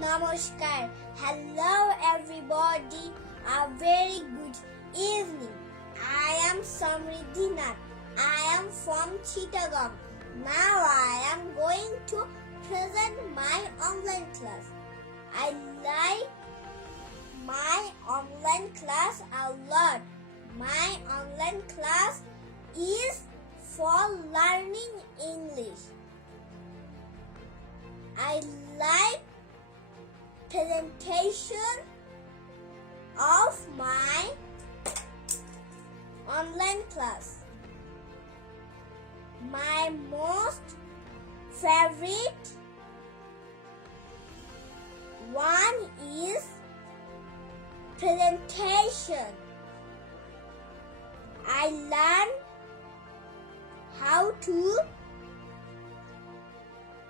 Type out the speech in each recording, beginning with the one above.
Namaskar. Hello everybody. A very good evening. I am Somridhi nath. I am from 𝐂𝐚𝐥𝐥. Now I am going to present my online class. I like my online class a lot. My online class is for learning English. I like presentation of my online class. My most favorite one is presentation. I learn how to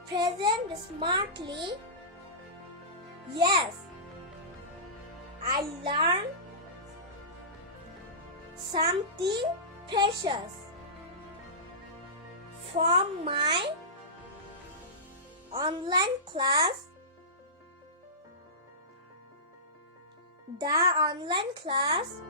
present smartly. Yes, I learn something precious from my online class. The online class